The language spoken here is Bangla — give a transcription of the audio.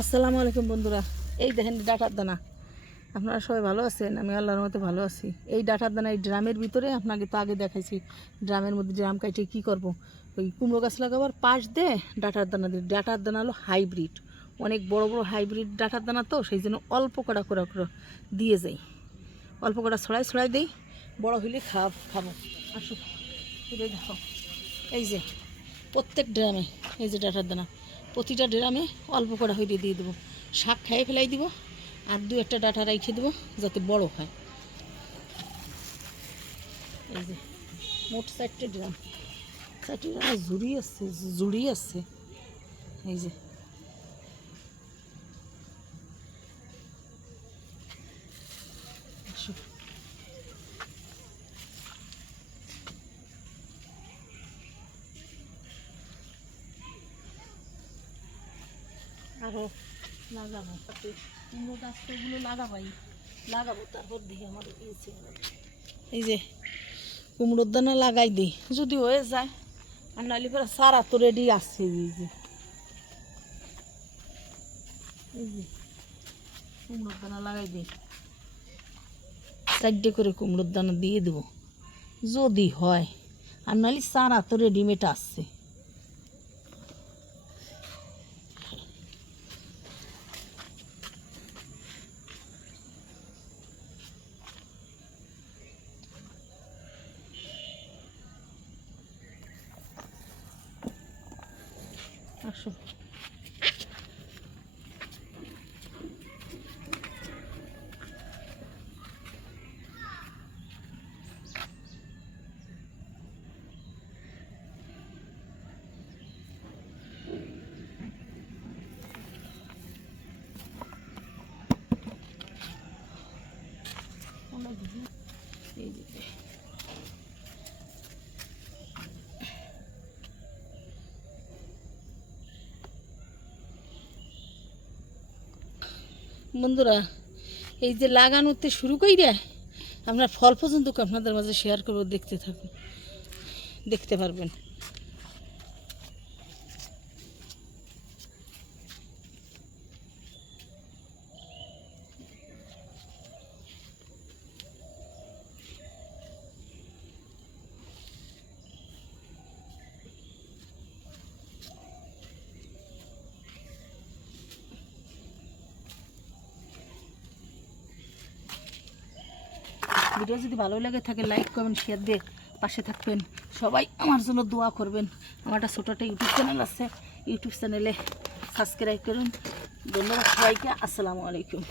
আসসালামু আলাইকুম বন্ধুরা। এই দেখেন ডাটার দানা। আপনারা সবাই ভালো আছেন? আমি আল্লাহর মতে ভালো আছি। এই ডাটার দানা এই ড্রামের ভিতরে আপনাকে তো আগে দেখাইছি। ড্রামের মধ্যে ড্রাম কাটে কী করবো, ওই কুমড়ো গাছ লাগাবার পাশ দিয়ে ডাটার দানা দিই। ডাটার দানা হলো হাইব্রিড, অনেক বড় বড় হাইব্রিড ডাটার দানা, তো সেই জন্য অল্প কড়া করে দিয়ে যাই, অল্প কড়া ছড়াই দিই। বড় হইলে খাবো। আসো এটাই দেখো, এই যে প্রত্যেক ড্রামে এই যে ডাটার দানা, প্রতিটা ড্রামে অল্প করে হইতে দিয়ে দেবো। শাক খাইয়ে ফেলাই দিব, আর দু একটা ডাটা রেখে দেবো যাতে বড় হয়। এই যে মোট 4টে ড্রাম, 4টে ড্রাম জুড়ি আসছে। এই যে আরও লাগাবো, তাতে কুমড়ো গাছ তো ওগুলো লাগাবো তারপর দিই আমার দিয়েছে। এই যে কুমড়োর দানা লাগাই দিই, যদি হয়ে যায়। আর নাহলে পরে সারা তো রেডি আসছে। এই যে কুমড়োর দানা লাগাই দিই, 4টে করে কুমড়োর দানা দিয়ে দেবো যদি হয়। আর নাহলে সারা তো রেডিমেড আসছে। আসো এই যে বন্ধুরা, এই যে লাগানোতে শুরু করি রে, আপনার ফল পর্যন্ত আপনাদের মাঝে শেয়ার করবো, দেখতে থাকুন, দেখতে পারবেন। ভিডিও যদি ভালো লাগে থাকে লাইক করবেন, শেয়ার দিয়ে পাশে থাকবেন। সবাই আমার জন্য দোয়া করবেন। আমার একটা ছোটো একটা ইউটিউব চ্যানেল আছে, ইউটিউব চ্যানেলে সাবস্ক্রাইব করুন। ধন্যবাদ সবাইকে। আসসালামু আলাইকুম।